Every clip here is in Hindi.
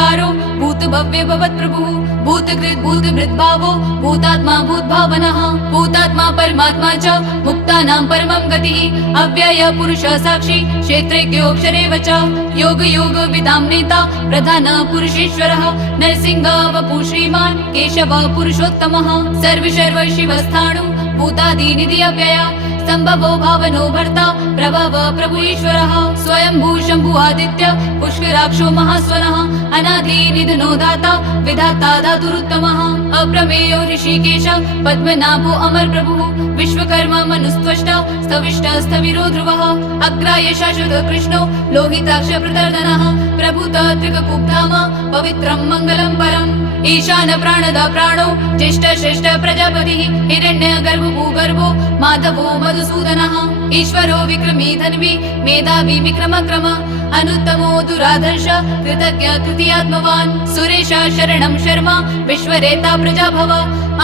भूताकारो भूत भव्य भवत् प्रभुः भूतकृत भूतभृद्भावो भूतात्मा भूतभावनः भूतात्मा परमात्मा च मुक्तानां परमं गतिः अव्यय पुरुषः साक्षी क्षेत्रज्ञोऽक्षरे वच योग योग विदां नेता प्रधान पुरुषेश्वरः नरसिंहः वपु श्रीमान् केशवः पुरुषोत्तमः सर्व शिवस्थाणु भूतादिनिधि अव्यय संभवो भावनो भर्ता प्रभव प्रभु ईश्वरः स्वयंभू शंभु आदित्य पुष्कराक्षो महास्वनः अनादि निधनो दाता विधाता धातुरुत्तमः अप्रमेयो ऋषिकेश पद्मनाभो अमर प्रभुः विश्वकर्मा मनुस्त्वष्टा स्तविष्ट स्थविरो ध्रुवः अग्राय शाश्वत कृष्णो लोहिताक्ष प्रदर्दनः प्रभुत त्रिककुब्धाम पवित्रं मङ्गलं परम् ईशान प्राणदा प्राणो ज्येष्ठ श्रेष्ठ प्रजापतिः हिरण्यगर्भ भूगर्भो माधवो मधुसूदनः ईश्वरो विक्रमी धन्वी मेधावी विक्रमक्रम अनुत्तमो दुराधर्ष कृतज्ञ कृतियात्मवान् सुरेश शरणं शर्मा विश्वरेता प्रजाभव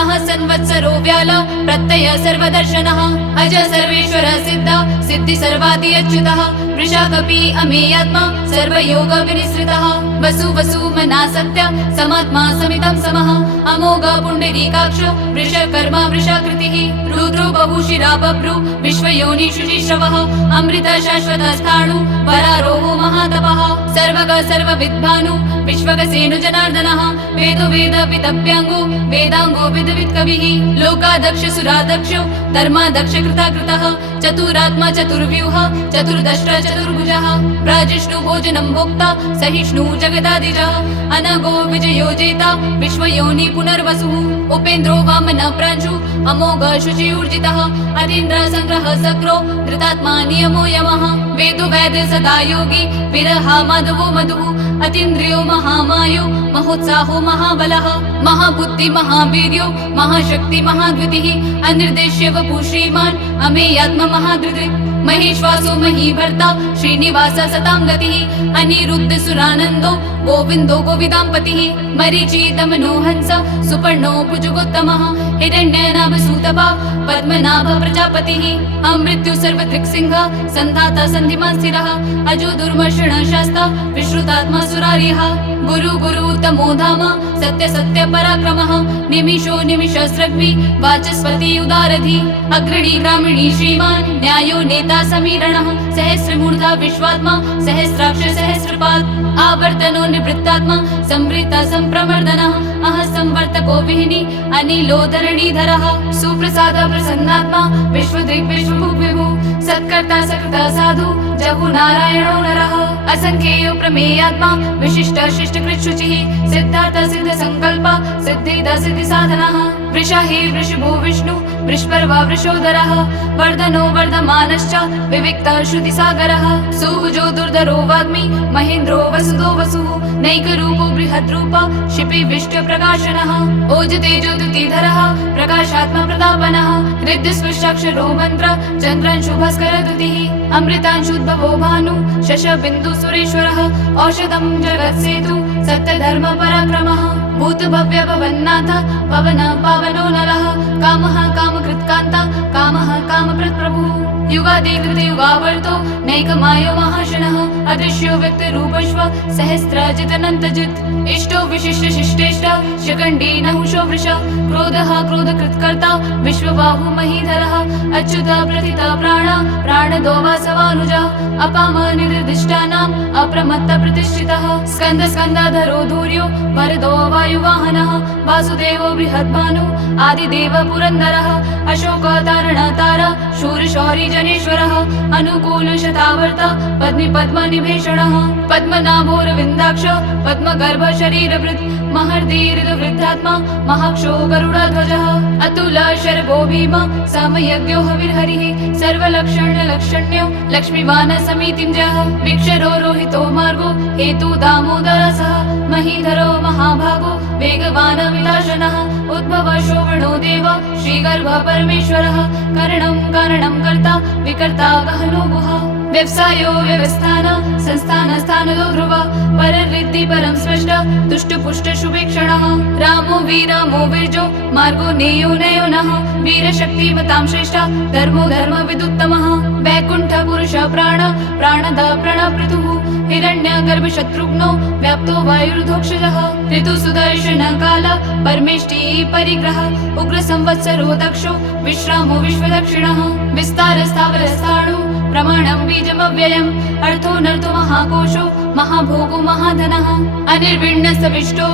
अह संवत्सरो व्याल प्रत्यय सर्वदर्शनः अज सर्वेश्वर सिद्ध सिद्धि सर्वादि अच्युतः वृषाकपि अमेयात्मा सर्वयोग विनिसृतः वसु वसु मना सत्य समात्मा समितं समः अमोघ पुण्डरीकाक्ष वृषकर्मा वृषाकृतिः रुद्रो बहुशिरा बभ्रु विश्वयोनिषु श्रवः अमृत शाश्वत स्थाणु वरारोहो महातपः सर्वग सर्वविद्भानु विश्वगसेनु जनार्दनः वेदो वेद विदभ्यङ्गो वेदाङ्गो विदवित् कविः लोकादक्ष सुरादक्षो धर्मादक्ष कृताकृतः चतुरात्मा चतुर्व्यूह चतुर्दष्ट्र चतुर्भुजः प्राजिष्णु भोजनं भोक्ता सहिष्णु जगदादिजः अनगो विजयो जेता विश्वयोनि पुनर्वसुः उपेन्द्रो वामन प्रांशु अमोघ शुचिऊर्जितः अतीन्द्र संग्रह सक्रो धृतात्मा नियमो यमः वेदो वैद सदा योगी विरहा माधवो मधुः अतीन्द्रियो महामायो महोत्साहो महाबलः महाबुद्धि महावीर्यो महाशक्ति महाद्वितिः अनिर्देश्य वपु श्रीमान् अमेयात्मा महाधृतिः महेश्वासो महीभर्ता श्रीनिवास सतां गतिः अनिरुद्ध सुरानन्दो गोविन्दो गोविदाम्पतिः मरीचितमनो हंस सुपर्णो भुजगोत्तमः हिरण्यनाभ सूतपा पद्मनाभ प्रजापतिः अमृत्यु सर्वदृक्सिंह सन्धाता सन्धिमान् स्थिरः अजो दुर्मर्षण शास्ता विश्रुतात्मा सुरारिः गुरु गुरु तमो धाम सत्य सत्य पराक्रमः निमिषो निमिषस्रग्भि वाचस्पति उदारधि अग्रणी ग्रामिणी श्रीमान् न्यायो नेता समीरणः सहस्रमूर्धा विश्वात्मा सहस्राक्ष सहस्रपात् आवर्तनो निवृत्तात्मा संवृत्ता संप्रमर्दनः अह संवर्तको विहिनी अनिलो धरणीधरः सुप्रसाद प्रसन्नात्मा विश्वदृक् विश्वभुग्विभु सत्कर्ता सकृता साधु जहु नारायणो नरः असंख्येयो प्रमेयात्मा विशिष्ट शिष्ट कृच्छुचिः सिद्धार्थ सिद्ध संकल्प सिद्धिद सिद्धि साधनः वृषा हि वृषभो विष्णु वृषपर्वा वृषोदरः वर्धनो वर्धमानश्च विविक्त श्रुति सागरः सुभुजो दुर्धरो वाग्मी महेन्द्रो वसुदो वसुः नैकरूपो बृहद्रूप शिपि विष्ट प्रकाशनः ओजतेजो द्युतिधरः प्रकाशात्मा प्रतापनः हृद्यस्पृशाक्षरो मन्त्र चन्द्रांशु भास्कर द्युतिः अमृतांशुद्भवो भानु शशबिन्दु सुरेश्वरः औषधं जगत्सेतु सत्यधर्म पराक्रमः भूत भव्य भवन्नाथ पवन पावनो नरः कामः कामकृत्कान्ता कामः कामप्रत् प्रभुः युगादि कृत युगावर्तो नैकमायो महाशनः अदृश्यो व्यक्तरूपश्व सहस्रजितनन्तजित् इष्टो विशिष्ट शिष्टेष्ट शिखण्डी नहुषो वृष क्रोधः क्रोधकृत्कर्ता विश्वबाहु महीधरः अच्युत प्रथित प्राण प्राणदो वासवानुजः अपाम निर्दिष्टानाम् अप्रमत्त प्रतिष्ठितः स्कन्द स्कन्धधरो धूर्यो वरदो वायुवाहनः वासुदेवो बृहद्भानु आदिदेव पुरन्दरः अशोकतारण तार शूरशौरी जनेश्वरः अनुकूल शतावर्त पद्मी पद्मनिभेषणः पद्मनाभोरविन्दाक्ष पद्मगर्भ शरीरभृत् महर्दीर्घ वृद्धात्मा महाक्षो गरुडध्वजः अतुल शर्भो भीम समयज्ञो हविर्हरिः सर्वलक्षण लक्षण्यो लक्ष्मीवान समीतिञ्जः विक्षरो रोहितो मार्गो हेतु दामोदरसः महीधरो महाभागो वेगवान विलासनः उद्भव शोभनो देव श्रीगर्भ परमेश्वरः करणं कारणं कर्ता विकर्ता गहनो गुहा व्यवसायो व्यवस्थान संस्थान स्थानो ध्रुव पररिद्धि परं स्पष्ट तुष्ट पुष्ट शुभेक्षणः रामो वीरामो वीर्जो मार्गो नेयो नयो नः वीर वीरशक्तिमतां श्रेष्ठा धर्मो धर्मविदुत्तमः वैकुण्ठ पुरुष प्राण प्राणद प्रणप्रतुः हिरण्यगर्भशत्रुघ्नो व्याप्तो वायुर्धोक्षजः ऋतुसुदर्शन काल परमेष्टि परिग्रह उग्र संवत्सरो दक्षो विश्रामो विश्वदक्षिणः विस्तार स्थावरस्थाणु प्रमाणं बीजमव्ययम् अर्थोऽनर्थो महाकोशो महाभोगो महाधनः अनिर्विण्ण सविष्टो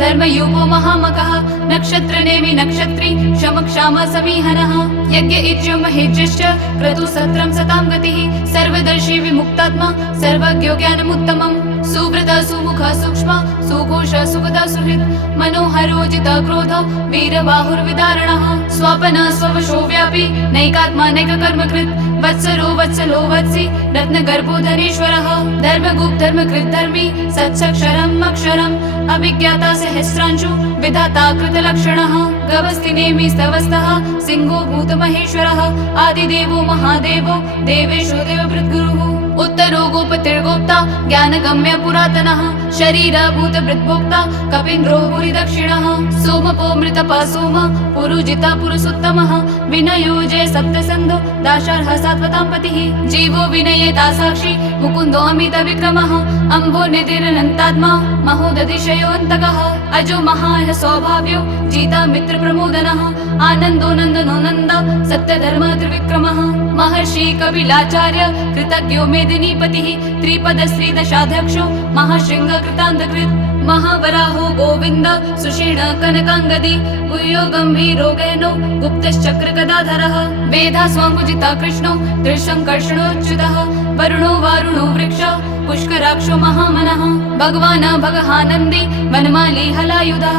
धर्मयूपो महामकः नक्षत्रनेमि नक्षत्री क्षमक्षाम समीहनः यज्ञ इज्य महेज्यश्च क्रतु सत्रं सतां गतिः सर्वदर्शी विमुक्तात्मा सर्वज्ञो ज्ञानमुत्तमम् सुव्रत सुमुख सूक्ष्म सुघोष सुगत सुहृत् मनोहरोजित क्रोध वीरबाहुर्विदारणः स्वपन स्ववशो व्यापी नैकात्मा नैककर्मकृत् वत्सरो वत्सलो वत्सि रत्नगर्भो धनेश्वरः धर्मगुप्त धर्मकृत् धर्मी सत्सक्षरम् अक्षरम् अभिज्ञाता सहस्रांशु विधाता कृतलक्षणः गवस्तिनेमि स्तवस्तः सिंहो भूतमहेश्वरः आदिदेवो महादेवो देवेशो देवभृद्गुरुः उत्तरो गोपतिर्गोप्ता ज्ञानगम्य पुरातनः शरीरभूत भृद्भोक्ता कपीन्द्रो भूरि दक्षिणः सोमपो मृतपा सोम पुरुजिता पुरुषोत्तमः विनयो जय सप्तसन्धो दाशार्ह सात्वतां पतिः जीवो विनयेता साक्षी मुकुन्दो अमित विक्रमः अम्भो निधिरनन्तात्मा महोदधिशयोऽन्तकः अजो महाय सौभाव्यो जीता मित्र प्रमोदनः आनन्दो नन्दनो नन्द सत्यधर्म त्रिविक्रमः महर्षि कपिलाचार्य कृतज्ञो मेदिनीपतिः त्रिपद श्रीदशाध्यक्षो महाशृंग कृतान्तकृत् महावराहो गोविन्द सुषीण कनकाङ्गदी गुह्यो गम्भीरो गहनो गुप्तश्चक्र गदाधरः वेदा स्वाङ्कुजिता कृष्णो त्रिशङ्कर्षणोच्युतः वरुणो वारुणो वृक्ष पुष्कराक्षो महामनः भगवान् भगहानन्दी वनमाली हलायुधः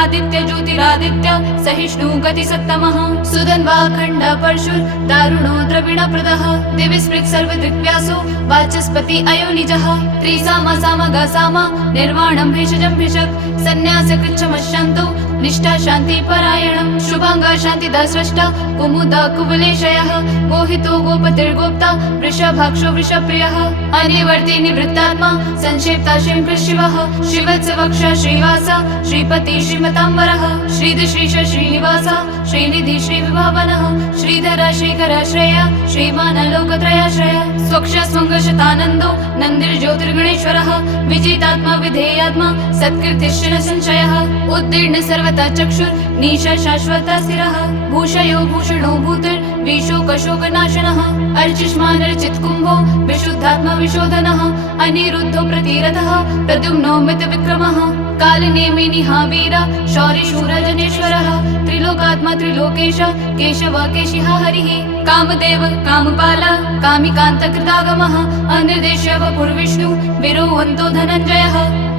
आदित्य ज्योतिरादित्य सहिष्णु गतिसत्तमः सुधन्वाखण्ड परशुर् दारुणो द्रविणप्रदः दिविस्पृक् सर्वदृक्व्यासो वाचस्पति अयोनिजः त्रिसाम साम गसाम निर्वाणं भेषजं भिषक् सन्न्यास कृच्छमशान्तो निष्ठा शान्ति परायणं शुभांग शान्तिदा स्रष्टा कुमुद कुवलेशयः गोहितो गोपतिर्गोप्ता वृषभाक्षो वृषप्रियः अनिवर्ति निवृत्तात्मा संक्षेप्ता शिवः श्रीवत्सवक्ष श्रीवास श्रीपति श्रीमताम्बरः श्रीधश्रीश श्रीनिवास श्रीनिधि श्रीविभावनः श्रीधर श्रीकर श्रेय श्रीमान लोकत्रयाश्रय स्वक्ष स्वङ्गशतानन्दो नन्दिर्ज्योतिर्गणेश्वरः विजितात्मा विधेयात्मा सत्कीर्तिश्च संशयः उत्तीर्ण सर्वथा चक्षुर् नीश शाश्वत स्थिरः भूषयो भूषणो भूतिर्विशोकशोकनाशनः अर्चिष्मानर्चित् कुम्भो विशुद्धात्मा विशोधनः अनिरुद्धो प्रतिरथः प्रद्युम्नो मितविक्रमः कालनेमिनिहा वीर शौरिशूर जनेश्वरः त्रिलोकात्मा त्रिलोकेश केशव केशिहा हरिः कामदेव कामपाल कामिकान्त कृतागमः अनिर्देश्य वपुर्विष्णु विरोहन्तो धनञ्जयः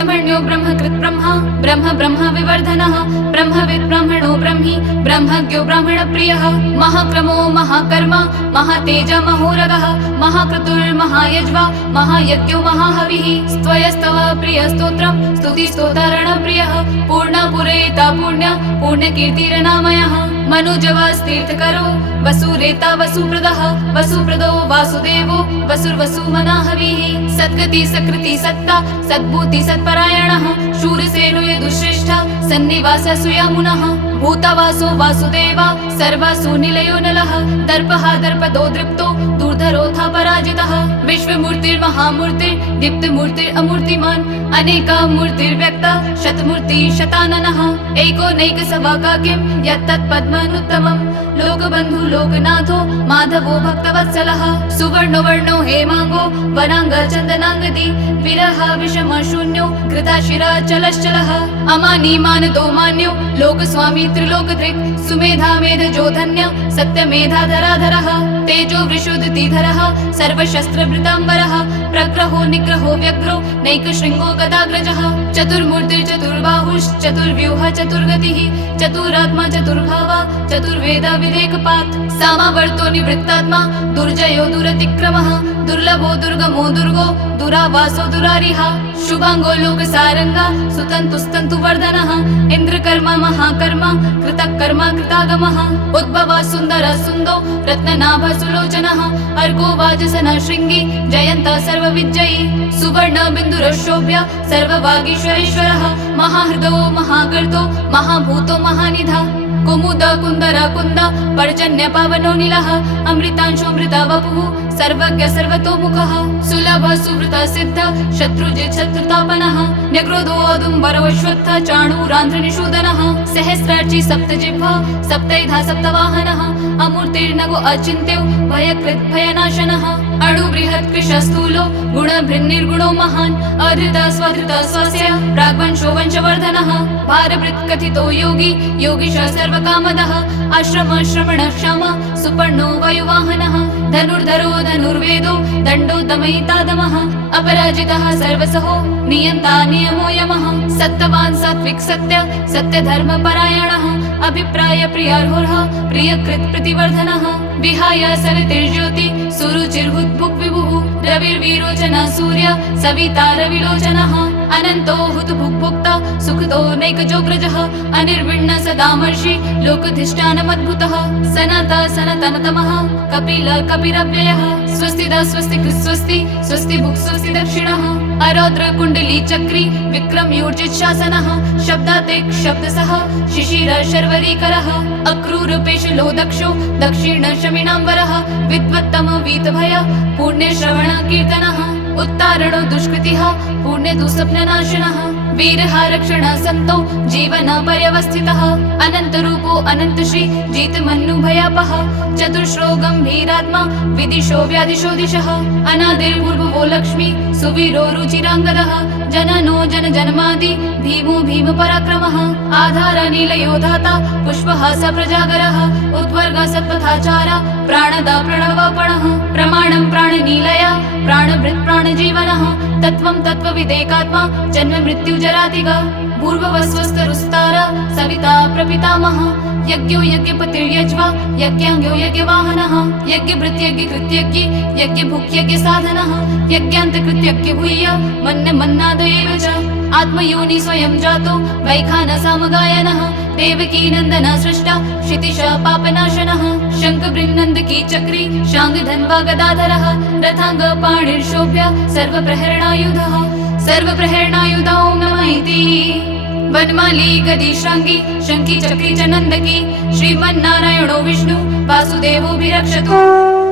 ब्रह्मण्यो ब्रह्मकृत् ब्रह्मा ब्रह्म ब्रह्म विवर्धनः ब्रह्मविद् ब्रह्मणो ब्रह्मी ब्रह्मज्ञो ब्राह्मणप्रियः महाक्रमो महाकर्म महातेज महोरगः महाक्रतुर्महायज्वा महायज्ञो महाहविः स्त्वयस्तव प्रियस्तोत्रं स्तुतिस्तोतारणप्रियः पूर्णपुरेता पुण्य पुण्यकीर्तिरनामयः मनुजवास्तीर्थकरो वसुरेता वसुप्रदः वसुप्रदो वासुदेवो वसुर्वसुमनाहविः सद्गति सकृति सत्ता सद्भूति सत्परायणः शूरसेनो यदुश्रेष्ठ सन्निवास सुयामुनः भूतवासो वासुदेवा सर्वासु निलयो नलः दर्पः दर्पदो दृप्तो दुर्धरोऽथ पराजितः विश्वमूर्तिर्महामूर्तिर्दीप्तमूर्तिरमूर्तिमान् अनेका मूर्तिर्व्यक्ता शतमूर्ति शताननः एको नैकसभाकाकिं यत्तत्पद्मनुत्तमम् लोकबन्धु लोकनाथो माधवो भक्तवत्सलः सुवर्णो वर्णो हेमांगो वनांग चन्दनांगदी विरह विषम शून्यो कृताशिरा चलश्चलः अमानी मानदो मान्यो लोकस्वामी त्रिलोकदृक् सुमेधा मेधजो धन्य सत्यमेधाधराधरः तेजो वृषोदतिधरः सर्वशस्त्रभृताम्बरः प्रग्रहो निग्रहो व्यग्रो नैकशृङ्गो गदाग्रजः चतुर्मूर्तिर्चतुर्बाहुश्चतुर्व्यूह चतुर्गतिः चतुरात्मा चतुर्भावा चतुर्वेद विवेकपात् सामावर्तो निवृत्तात्मा दुर्जयो दुरतिक्रमः दुर्लभो दुर्गमो दुर्गो दुरावासो दुरारिः शुभांगो लोकसारंगा सुतन्तुस्तन्तु वर्धनः इन्द्रकर्मा महाकर्मा कृतकर्मा कृतागमः उद्भवः सुन्दर सुन्दो रत्ननाभ सुलोचनः अर्को वाजसनः शृङ्गी जयन्तः सर्वविजयी सुवर्ण बिन्दुरशोभ्य सर्ववागीश्वरेश्वरः महाहृदो महागर्तो महाभूतो महानिधा कुमुद कुन्दर कुन्द पर्जन्य पावनो नीलः अमृतांशोऽमृता वपुः सर्वज्ञ सर्वतोमुखः सुलभ सुवृत सिद्ध शत्रुजित् शत्रुतापनः न्यक्रोधो औदुम्बरवश्वत्थ चाणूरान्ध्रनिषूदनः सहस्रार्ची सप्तजिह्वा सप्तैधा सप्तवाहनः अमूर्तिर्नगो अचिन्त्यो भयकृत् भयनाशनः अणुबृहत् कृशस्थूलो गुणभृन्निर्गुणो महान् अधृत स्वधृत स्वस्य प्राग्वंशो वंशवर्धनः भारभृत् कथितो योगी योगीश सर्वकामदः आश्रम श्रमण क्षम सुपर्णो वायुवाहनः धनुर्धरो धनुर्वेदो दण्डो दमयितादमः अपराजितः सर्वसहो नियन्ता नियमो यमः सत्तवान् सात्विक सत्य सत्यधर्मपरायणः अभिप्राय प्रियार्होर्ह प्रियकृत् प्रतिवर्धनः विहाय सवितिर्ज्योति सुरुचिर्हुद्भुक् विभुः रविर्विरोचन सूर्य सविता रविलोचनः अनन्तो हुतभुक्भुक्ता सुखदो नैकजोग्रजः अनिर्विण्ण सदामर्षि लोकधिष्ठानमद्भुतः सनत सनतनतमः कपिल कपिरव्ययः स्वस्तिद स्वस्तिक स्वस्ति स्वस्ति भुक् स्वस्ति दक्षिणः अरौद्र कुण्डली चक्री विक्रम यूर्जित शासनः शब्दातेक् शब्दसः शिशिर शर्वरीकरः अक्रूरपेशलो दक्षो दक्षिण शमिनाम्बरः विद्वत्तम वीतभय पुण्यश्रवण कीर्तनः उत्तारणो दुष्कृतिः पुण्य दुःस्वप्ननाशनः वीरः रक्षण सन्तो जीवन पर्यवस्थितः अनन्तरूपो अनन्तश्री जितमन्नुभयापः चतुर्श्रो गम्भीरात्मा विदिशो व्यादिशो दिशः अनादिर्भूर्भुवो लक्ष्मी सुवीरो रुचिराङ्गदः जननो जनजन्मादि भीमो भीम पराक्रमः आधार नीलयो धाता पुष्पहास प्रजागरः उद्वर्ग सत्पथाचार प्राणदा प्रणवपणः प्रमाणं प्राणनीलया प्राणभृत् प्राणजीवनः तत्त्वं तत्त्वविदेकात्मा जन्म मृत्यु जरातिगा भूर्भुवस्वस्तरुस्तार सविता प्रपितामह यज्ञो यज्ञपतिर्यज्वा यज्ञाङ्गो यज्ञवाहनः यज्ञभृत् यज्ञकृत्यज्ञ यज्ञभुक् यज्ञसाधनः यज्ञान्तकृत्यज्ञ भूय मन्न मन्नाद एव च आत्मयोनि स्वयं जातो वैखानसामगायनः देवकी नन्दन सृष्टा क्षितिश पापनाशनः शङ्खबृन्नन्दकी चक्री शाङ्गधन्वा गदाधरः रथाङ्ग पाणिर्शोभ्य सर्वप्रहरणायुधः सर्वप्रहरणायुधा ॐ नमः इति वनमाली गदी श्राङ्गी शङ्की चक्री च नन्दकी श्रीमन्नारायणो विष्णु वासुदेवोऽभिरक्षतु।